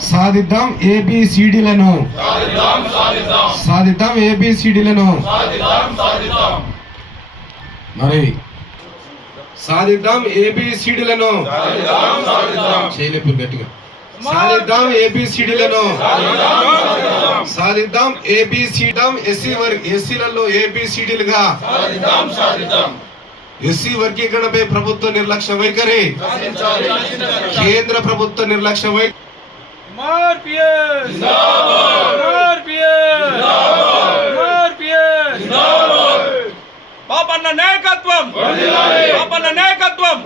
సాధిద్దాం ఏబిసిడిలను సాధిద్దాం ఏబిసిడిలను మరి సాధిద్దాం ఏబిసిడిలను చేయలేపు గట్టిగా సాధిద్దాం ఏబిసిడిలను సాధిద్దాం ఏబిసిడం ఎస్సీలలో ఏబిసిడిలుగా ఎస్సీ వర్గీకరణపై ప్రభుత్వ నిర్లక్ష్య వైఖరి కేంద్ర ప్రభుత్వ నిర్లక్ష్య వైఖరి పాపన్న నాయకత్వం పాపన్న నాయకత్వం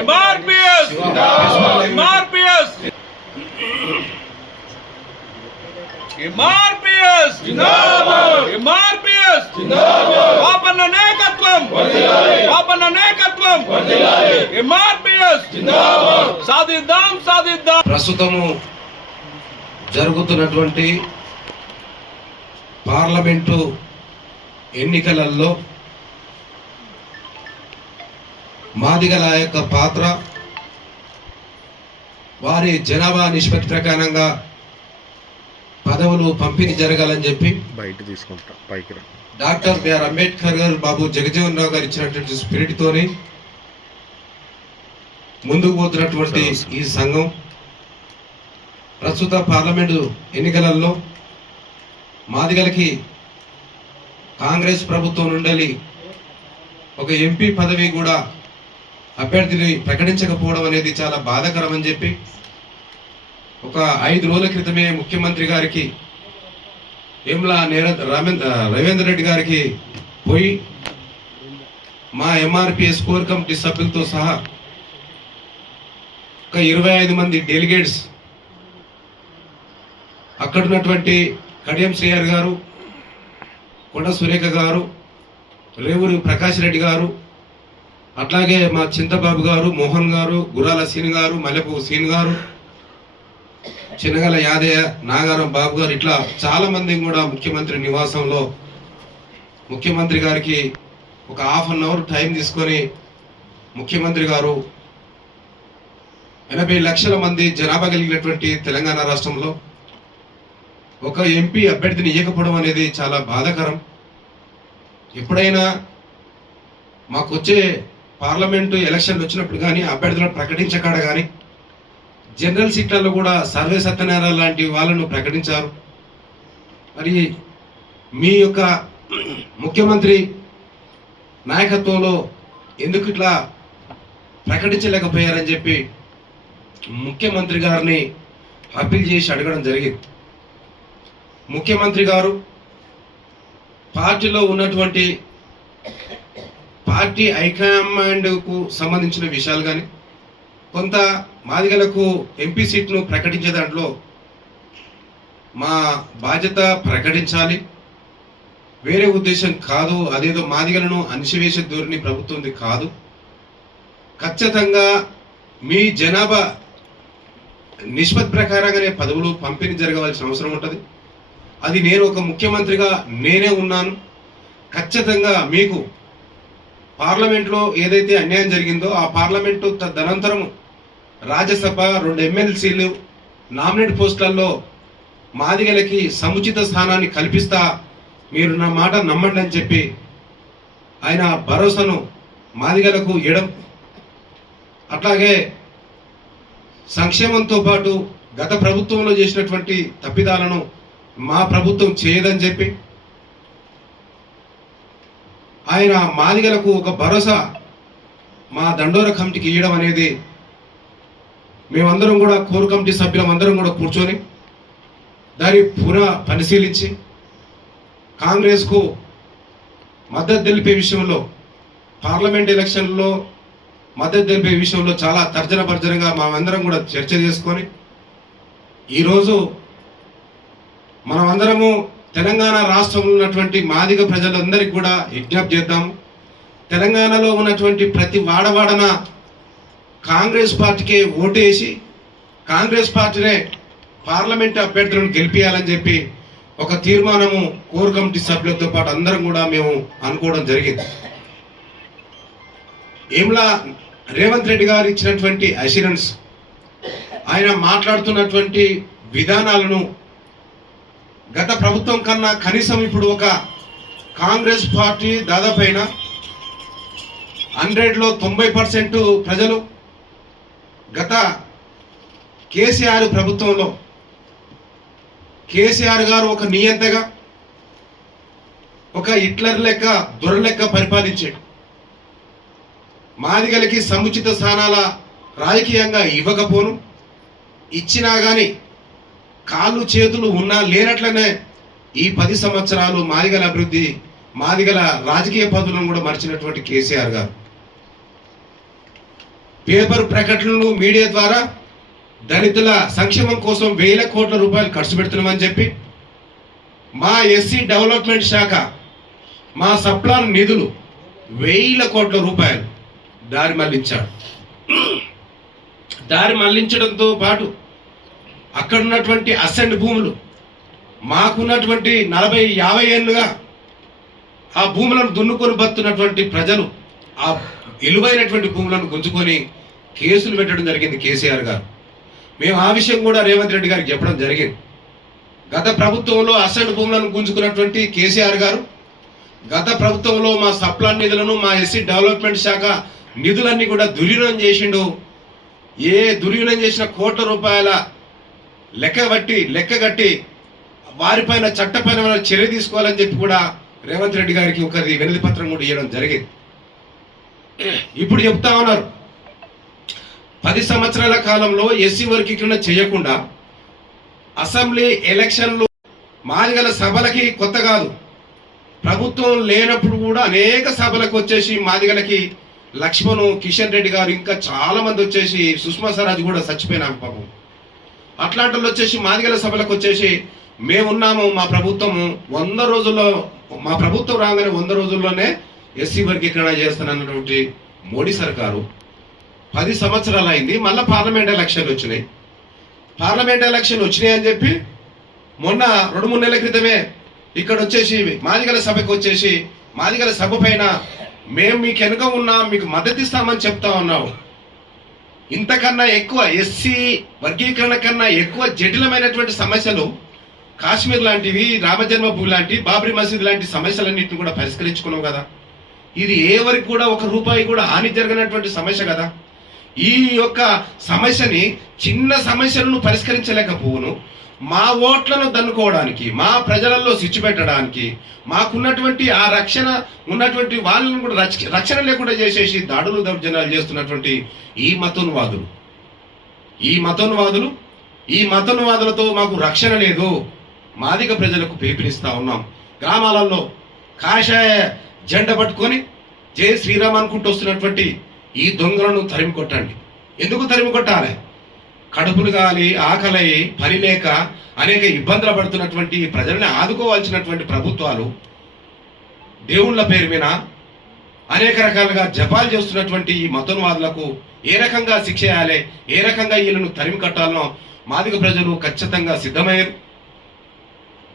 ఎంఆర్పిఎస్ ఎంఆర్పిఎస్ ఎంఆర్పిఎస్ ఎంఆర్పిఎస్ పాపన్న నాయకత్వం పాపన్న నాయకత్వం ఎంఆర్పిఎస్ సాధిద్దాం సాధిద్దాం. ప్రస్తుతము జరుగుతున్నటువంటి పార్లమెంటు ఎన్నికలలో మాదిగల యొక్క పాత్ర వారి జనాభా నిష్పత్తి ప్రకారంగా పదవులు పంపిణీ జరగాలని చెప్పి బయట తీసుకుంటా పైకి డాక్టర్ బిఆర్ అంబేద్కర్ గారు బాబు జగజీవన్ రావు గారు ఇచ్చినటువంటి స్పిరిట్ తోని ముందుకు పోతున్నటువంటి ఈ సంఘం ప్రస్తుత పార్లమెంటు ఎన్నికలలో మాదిగలకి కాంగ్రెస్ ప్రభుత్వం నుండి ఒక ఎంపీ పదవి కూడా అభ్యర్థిని ప్రకటించకపోవడం అనేది చాలా బాధాకరం అని చెప్పి ఒక 5 రోజుల క్రితమే ముఖ్యమంత్రి గారికి ఏమ్లా రవీందర్ రెడ్డి గారికి పోయి మా ఎంఆర్పిఎస్ కోర్ కమిటీ సభ్యులతో సహా ఒక 25 మంది డెలిగేట్స్ అక్కడున్నటువంటి కడియం శ్రీహర్ గారు, కొండ సురేఖ గారు, రేవూరి ప్రకాష్ రెడ్డి గారు, అట్లాగే మా చింతబాబు గారు, మోహన్ గారు, గురాల సీన్ గారు, మల్లెపు సీన్ గారు, చిన్నగల యాదయ్య, నాగారం బాబు గారు, ఇట్లా చాలా మంది కూడా ముఖ్యమంత్రి నివాసంలో ముఖ్యమంత్రి గారికి ఒక ½ అన్ అవర్ టైం తీసుకొని ముఖ్యమంత్రి గారు 80 లక్షల మంది జనాభా కలిగినటువంటి తెలంగాణ రాష్ట్రంలో ఒక ఎంపీ అభ్యర్థిని ఇవ్వకపోవడం అనేది చాలా బాధాకరం. ఎప్పుడైనా మాకు వచ్చే పార్లమెంటు ఎలక్షన్లు వచ్చినప్పుడు కానీ అభ్యర్థులను ప్రకటించకాడ కానీ జనరల్ సీట్లలో కూడా సర్వే సత్యనారాయణ లాంటి వాళ్ళను ప్రకటించారు. మరి మీ యొక్క ముఖ్యమంత్రి నాయకత్వంలో ఎందుకు ఇట్లా ప్రకటించలేకపోయారని చెప్పి ముఖ్యమంత్రి గారిని అప్పీల్ చేసి అడగడం జరిగింది. ముఖ్యమంత్రి గారు పార్టీలో ఉన్నటువంటి పార్టీ హైకమాండ్కు సంబంధించిన విషయాలు కానీ కొంత మాదిగలకు ఎంపీ సీట్ను ప్రకటించే దాంట్లో మా బాధ్యత ప్రకటించాలి, వేరే ఉద్దేశం కాదు, అదేదో మాదిగలను అణిచివేసే ధోరణి ప్రభుత్వంది కాదు, ఖచ్చితంగా మీ జనాభా నిష్పత్తి ప్రకారంగానే పదవులు పంపిణీ జరగవలసిన అవసరం ఉంటుంది. అది నేను ఒక ముఖ్యమంత్రిగా నేనే ఉన్నాను. ఖచ్చితంగా మీకు పార్లమెంట్లో ఏదైతే అన్యాయం జరిగిందో ఆ పార్లమెంటు తదనంతరం రాజ్యసభ 2 ఎమ్మెల్సీలు నామినేట్ పోస్టులలో మాదిగలకి సముచిత స్థానాన్ని కల్పిస్తా, మీరు నా మాట నమ్మండి అని చెప్పి ఆయన భరోసాను మాదిగలకు ఇవ్వడం, అట్లాగే సంక్షేమంతో పాటు గత ప్రభుత్వంలో చేసినటువంటి తప్పిదాలను మా ప్రభుత్వం చేయదని చెప్పి ఆయన మాదిగలకు ఒక భరోసా మా దండోర కమిటీకి ఇవ్వడం అనేది మేమందరం కూడా కోర్ కమిటీ సభ్యులందరం కూడా కూర్చొని దాన్ని పునః పరిశీలించి కాంగ్రెస్కు మద్దతు తెలిపే విషయంలో పార్లమెంట్ ఎలక్షన్లో మద్దతు తెలిపే విషయంలో చాలా తర్జన భర్జనగా మేమందరం కూడా చర్చ చేసుకొని ఈరోజు మనమందరము తెలంగాణ రాష్ట్రంలో ఉన్నటువంటి మాదిగ ప్రజలందరికీ కూడా విజ్ఞప్తి చేద్దాము. తెలంగాణలో ఉన్నటువంటి ప్రతి వాడవాడన కాంగ్రెస్ పార్టీకే ఓటేసి కాంగ్రెస్ పార్టీనే పార్లమెంట్ అభ్యర్థులను గెలిపించాలని చెప్పి ఒక తీర్మానము కోర్ కమిటీ సభ్యులతో పాటు అందరం కూడా మేము అనుకోవడం జరిగింది. ఏమ్లా రేవంత్ రెడ్డి గారు ఇచ్చినటువంటి అష్యూరెన్స్, ఆయన మాట్లాడుతున్నటువంటి విధానాలను గత ప్రభుత్వం కన్నా కనీసం ఇప్పుడు ఒక కాంగ్రెస్ పార్టీ దాదాపైన 100లో 90% ప్రజలు గత కేసీఆర్ ప్రభుత్వంలో కేసీఆర్ గారు ఒక నియంతగా ఒక హిట్లర్ లెక్క దొర లెక్క పరిపాలించాడు. మాదిగలకి సముచిత స్థానాల రాజకీయంగా ఇవ్వకపోను, ఇచ్చినా కానీ కాళ్ళు చేతులు ఉన్నా లేనట్లనే ఈ 10 సంవత్సరాలు మాదిగల అభివృద్ధి, మాదిగల రాజకీయ పదవులను కూడా మర్చినటువంటి కేసీఆర్ గారు పేపర్ ప్రకటనలు మీడియా ద్వారా దళితుల సంక్షేమం కోసం వేల కోట్ల రూపాయలు ఖర్చు పెడుతున్నామని చెప్పి మా ఎస్సీ డెవలప్మెంట్ శాఖ మా సప్లాన్ నిధులు వేల కోట్ల రూపాయలు దారి మళ్లించాడు. దారి మళ్లించడంతో పాటు అక్కడ ఉన్నటువంటి అసెంట్ భూములు మాకున్నటువంటి 40-50 ఏళ్ళుగా ఆ భూములను దున్నుకొని బతున్నటువంటి ప్రజలు ఆ విలువైనటువంటి భూములను గుంజుకొని కేసులు పెట్టడం జరిగింది కేసీఆర్ గారు. మేము ఆ విషయం కూడా రేవంత్ రెడ్డి గారికి చెప్పడం జరిగింది. గత ప్రభుత్వంలో అసెంట్ భూములను గుంజుకున్నటువంటి కేసీఆర్ గారు గత ప్రభుత్వంలో మా సప్లాన్ నిధులను, మా ఎస్సీ డెవలప్మెంట్ శాఖ నిధులన్నీ కూడా దుర్వినియోగం చేసిండు. దుర్వినియోగం చేసిన కోట్ల రూపాయల లెక్క కట్టి వారిపైన చట్టపైన చర్య తీసుకోవాలని చెప్పి కూడా రేవంత్ రెడ్డి గారికి ఒకరి వినతి పత్రం కూడా ఇవ్వడం జరిగింది. ఇప్పుడు చెప్తా ఉన్నారు 10 సంవత్సరాల కాలంలో ఎస్సీ వర్గీకరణ చేయకుండా అసెంబ్లీ ఎలక్షన్లు మాదిగల సభలకి కొత్త కాదు, ప్రభుత్వం లేనప్పుడు కూడా అనేక సభలకు వచ్చేసి మాదిగలకి లక్ష్మణ్, కిషన్ రెడ్డి గారు ఇంకా చాలా మంది వచ్చేసి, సుష్మా స్వరాజ్ కూడా చచ్చిపోయినా పాపం, అట్లాంటి వాళ్ళు వచ్చేసి మాదిగల సభలకు వచ్చేసి మేమున్నాము, మా ప్రభుత్వము 100 రోజుల్లో, మా ప్రభుత్వం రాగానే 100 రోజుల్లోనే ఎస్సీ వర్గీకరణ చేస్తానన్నటువంటి మోడీ సర్కారు 10 సంవత్సరాలు అయింది. మళ్ళీ పార్లమెంట్ ఎలక్షన్లు వచ్చినాయి. పార్లమెంట్ ఎలక్షన్లు వచ్చినాయి అని చెప్పి మొన్న 2-3 నెలల క్రితమే ఇక్కడ వచ్చేసి మాదిగల సభకు వచ్చేసి మాదిగల సభ పైన మేము మీకు వెనుక ఉన్నాం, మీకు మద్దతు ఇస్తామని చెప్తా ఉన్నావు. ఇంతకన్నా ఎక్కువ ఎస్సీ వర్గీకరణ కన్నా ఎక్కువ జటిలమైనటువంటి సమస్యలు కాశ్మీర్ లాంటివి, రామజన్మభూమి లాంటి, బాబ్రీ మసీద్ లాంటి సమస్యలన్నింటినీ కూడా పరిష్కరించుకున్నావు కదా. ఇది ఎవరికి కూడా 1 రూపాయి కూడా హాని జరగనటువంటి సమస్య కదా. ఈ యొక్క సమస్యని, చిన్న సమస్యలను పరిష్కరించలేకపోవును, మా ఓట్లను దన్నుకోవడానికి, మా ప్రజలలో సిచ్చు పెట్టడానికి, మాకున్నటువంటి ఆ రక్షణ ఉన్నటువంటి వాళ్ళని కూడా రక్షణ లేకుండా చేసేసి దాడులు దౌర్జన్యాలు చేస్తున్నటువంటి ఈ మతోన్వాదులతో మాకు రక్షణ లేదు. మాదిగ ప్రజలకు పిలుపునిస్తా ఉన్నాం. గ్రామాలలో కాషాయ జెండా పట్టుకొని జై శ్రీరామ్ అనుకుంటూ వస్తున్నటువంటి ఈ దొంగలను తరిమి కొట్టండి. ఎందుకు తరిమి కొట్టాలి? కడుపులు గాలి, ఆకలి, పని లేక అనేక ఇబ్బందులు పడుతున్నటువంటి ప్రజల్ని ఆదుకోవాల్సినటువంటి ప్రభుత్వాలు దేవుళ్ళ పేరు మీద అనేక రకాలుగా జపాలు చేస్తున్నటువంటి ఈ మతోన్వాదులకు ఏ రకంగా శిక్ష చేయాలి, ఏ రకంగా వీళ్ళను తరిమి కట్టాలనో మాదిగ ప్రజలు ఖచ్చితంగా సిద్ధమయ్యారు.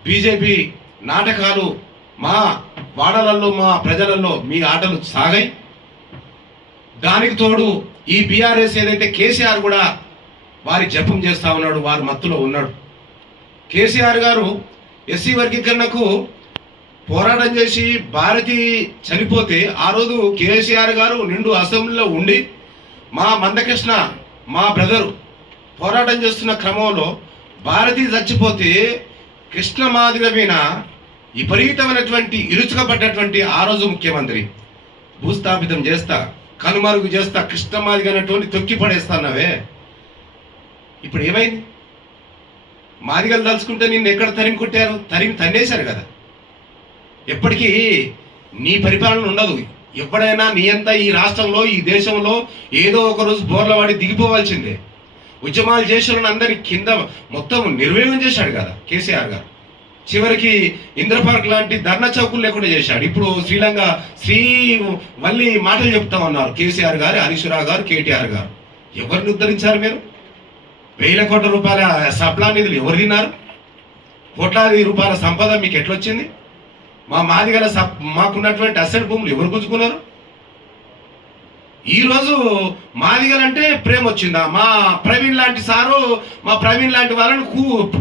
బీజేపీ నాటకాలు మా వాడలలో, మా ప్రజలలో మీ ఆటలు సాగాయి. దానికి తోడు ఈ బీఆర్ఎస్ ఏదైతే కేసీఆర్ కూడా వారి జపం చేస్తా ఉన్నాడు, వారి మత్తులో ఉన్నాడు. కేసీఆర్ గారు ఎస్సీ వర్గీకరణకు పోరాటం చేసి భారతి చనిపోతే ఆ రోజు కేసీఆర్ గారు నిండు అసెంబ్లీలో ఉండి మా మందకృష్ణ, మా బ్రదరు పోరాటం చేస్తున్న క్రమంలో భారతి చచ్చిపోతే కృష్ణ మాదిగ మీద విపరీతమైనటువంటి ఇరుచుకపడ్డటువంటి ఆ రోజు ముఖ్యమంత్రి భూస్థాపితం చేస్తా, కనుమరుగు చేస్తా, కృష్ణ మాదిగ అనేటువంటి తొక్కి పడేస్తానవే. ఇప్పుడు ఏమైంది? మాదిగలు తలుచుకుంటే నిన్ను ఎక్కడ తరిమి కొట్టారు? తన్నేశారు కదా. ఎప్పటికీ నీ పరిపాలన ఉండదు. ఎప్పుడైనా నీ అంతా ఈ రాష్ట్రంలో, ఈ దేశంలో ఏదో ఒక రోజు బోర్ల వాడి దిగిపోవాల్సిందే. ఉద్యమాలు చేసిన అందరినీ కింద మొత్తం నిర్వీర్యం చేశాడు కదా కేసీఆర్ గారు. చివరికి ఇంద్ర పార్క్ లాంటి ధర్నా చౌకులు లేకుండా చేశాడు. ఇప్పుడు మళ్ళీ మాటలు చెప్తా ఉన్నారు కేసీఆర్ గారు, హరీష్ రావు గారు, కేటీఆర్ గారు. ఎవరిని ఉద్ధరించారు మీరు? వేల కోట్ల రూపాయల సప్లా నిధులు ఎవరు తిన్నారు? కోట్లాది రూపాయల సంపద మీకు ఎట్లొచ్చింది? మా మాదిగల మాకున్నటువంటి అసెంట్ భూములు ఎవరు గుంజుకున్నారు? ఈరోజు మాదిగలంటే ప్రేమ వచ్చిందా? మా ప్రవీణ్ లాంటి సారు, మా ప్రవీణ్ లాంటి వాళ్ళని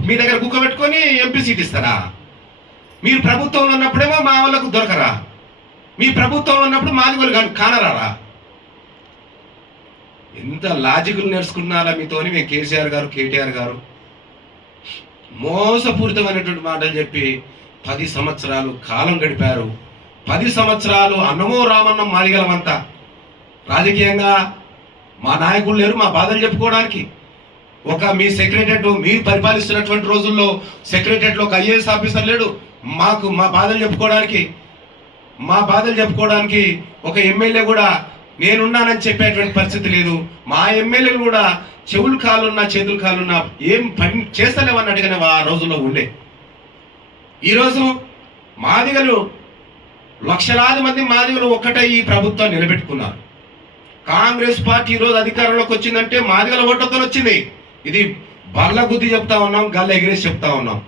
మీ దగ్గర కూకబెట్టుకొని ఎంపీ సీట్ ఇస్తారా? మీరు ప్రభుత్వంలో ఉన్నప్పుడేమో మా వాళ్ళకు దొరకరా? మీ ప్రభుత్వంలో ఉన్నప్పుడు మాదిగలు కానరారా? ఎంత లాజికల్ నేర్చుకున్నారా మీతోని? మేము కేసీఆర్ గారు, కేటీఆర్ గారు మోసపూరితమైనటువంటి మాటలు చెప్పి 10 సంవత్సరాలు కాలం గడిపారు. 10 సంవత్సరాలు అన్నమో రామన్నం మాదిగలమంతా. రాజకీయంగా మా నాయకులు లేరు మా బాధలు చెప్పుకోవడానికి. ఒక మీ సెక్రటరేట్ మీరు పరిపాలిస్తున్నటువంటి రోజుల్లో సెక్రటరేట్లో ఒక ఐఏఎస్ ఆఫీసర్ లేడు మాకు మా బాధలు చెప్పుకోవడానికి. ఒక ఎమ్మెల్యే కూడా నేనున్నానని చెప్పేటువంటి పరిస్థితి లేదు. మా ఎమ్మెల్యేలు కూడా చెవులు కాలున్నా చేతులు కాలున్నా ఏం పని చేస్తలేవన్నట్టుగానే ఆ రోజుల్లో ఉండే. ఈరోజు మాదిగలు లక్షలాది మంది మాదిగలు ఒక్కటే ఈ ప్రభుత్వం నిలబెట్టుకున్నారు. కాంగ్రెస్ పార్టీ ఈరోజు అధికారంలోకి వచ్చిందంటే మాదిగల ఓట్లతో వచ్చింది. ఇది బల్ల బుద్ధి చెప్తా ఉన్నాం, గల్ల ఎగిరేసి చెప్తా ఉన్నాం.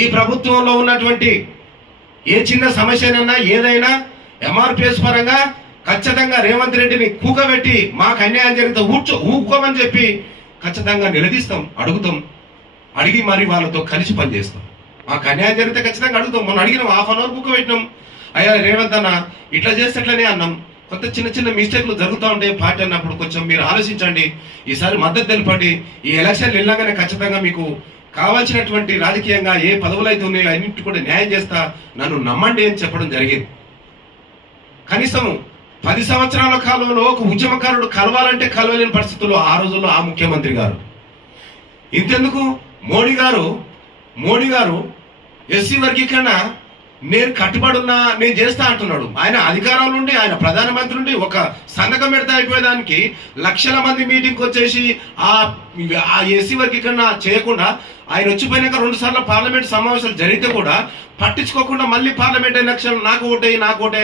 ఈ ప్రభుత్వంలో ఉన్నటువంటి ఏ చిన్న సమస్యనైనా ఏదైనా ఎంఆర్పిఎస్ పరంగా ఖచ్చితంగా రేవంత్ రెడ్డిని కూకబెట్టి మాకు అన్యాయం జరిగితే ఊరుకోమని చెప్పి ఖచ్చితంగా నిలదీస్తాం, అడిగి మరి వాళ్ళతో కలిసి పనిచేస్తాం. మాకు అన్యాయం జరిగితే ఖచ్చితంగా అడుగుతాం. మొన్న అడిగినాం, ½ అన్ అవర్ కూకబెట్టినాం. అయ్యా రేవంత్ అన్న ఇట్లా చేస్తే అట్లనే అన్నాం. కొంత చిన్న మిస్టేక్లు జరుగుతూ ఉంటాయి పార్టీ అన్నప్పుడు కొంచెం మీరు ఆలోచించండి, ఈసారి మద్దతు తెలపండి. ఈ ఎలక్షన్లు వెళ్ళగానే ఖచ్చితంగా మీకు కావాల్సినటువంటి రాజకీయంగా ఏ పదవులు అయితే ఉన్నాయో అన్నింటి కూడా న్యాయం చేస్తా, నన్ను నమ్మండి అని చెప్పడం జరిగింది. కనీసం 10 సంవత్సరాల కాలంలో ఒక ఉద్యమకారుడు కలవాలంటే కలవలేని పరిస్థితుల్లో ఆ రోజుల్లో ఆ ముఖ్యమంత్రి గారు. ఇంతెందుకు మోడీ గారు ఎస్సీ వర్గీకరణ నేను కట్టుబడి ఉన్నా నేను చేస్తా అంటున్నాడు. ఆయన అధికారంలో ఉండి ఆయన ప్రధానమంత్రి ఉండి ఒక సంతకం పెడతా అయిపోయేదానికి లక్షల మంది మీటింగ్కి వచ్చేసి ఆ ఎస్సీ వర్గీకరణ చేయకుండా ఆయన వచ్చిపోయినాక 2 సార్లు పార్లమెంట్ సమావేశాలు జరిగితే కూడా పట్టించుకోకుండా మళ్ళీ పార్లమెంట్ ఎలక్షన్ నాకు ఓటే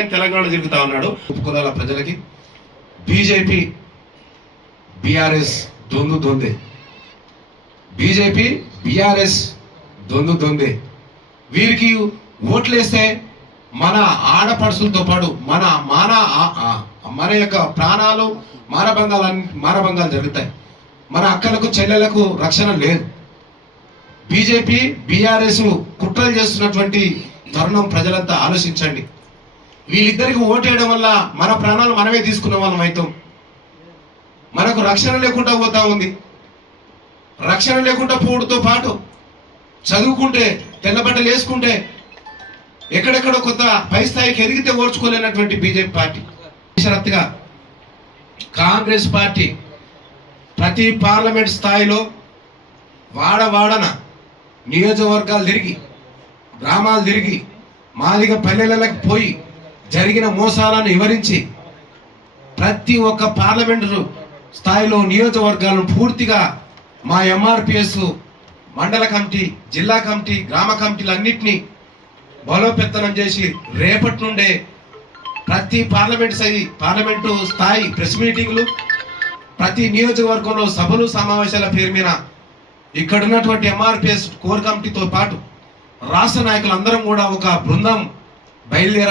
అని తెలంగాణలో తిరుగుతా ఉన్నాడు. కులాల ప్రజలకి బీజేపీ బీఆర్ఎస్ దొందే. బీజేపీ బీఆర్ఎస్ దొందే. వీరికి ఓట్లేస్తే మన ఆడపడుసులతో పాటు మన యొక్క ప్రాణాలు మానభంగాలు జరుగుతాయి. మన అక్కలకు చెల్లెలకు రక్షణ లేదు. బీజేపీ బీఆర్ఎస్ కుట్రలు చేస్తున్నటువంటి తరుణం ప్రజలంతా ఆలోచించండి. వీళ్ళిద్దరికి ఓటేయడం వల్ల మన ప్రాణాలు మనమే తీసుకున్న వాళ్ళం అవుతాం. మనకు రక్షణ లేకుండా పోతా ఉంది. రక్షణ లేకుండా పోవడంతో పాటు చదువుకుంటే తెల్లబట్టలు వేసుకుంటే ఎక్కడెక్కడో కొంత పై స్థాయికి ఎదిగితే ఓర్చుకోలేనటువంటి బీజేపీ పార్టీ షరత్తుగా కాంగ్రెస్ పార్టీ ప్రతి పార్లమెంట్ స్థాయిలో వాడన నియోజకవర్గాలు తిరిగి గ్రామాలు తిరిగి మాదిగ పల్లెలకు పోయి జరిగిన మోసాలను వివరించి ప్రతి ఒక్క పార్లమెంటు స్థాయిలో నియోజకవర్గాలను పూర్తిగా మా ఎంఆర్పిఎస్ మండల కమిటీ, జిల్లా కమిటీ, గ్రామ కమిటీలన్నింటినీ బలోపేతనం చేసి రేపటి నుండే ప్రతి పార్లమెంటు స్థాయి ప్రెస్ మీటింగ్లు, ప్రతి నియోజకవర్గంలో సభలు సమావేశాల పేరు మీద ఇక్కడ ఉన్నటువంటి ఎంఆర్పిఎస్ కోర్ కమిటీతో పాటు రాష్ట్ర నాయకులందరం కూడా ఒక బృందం బయలుదేర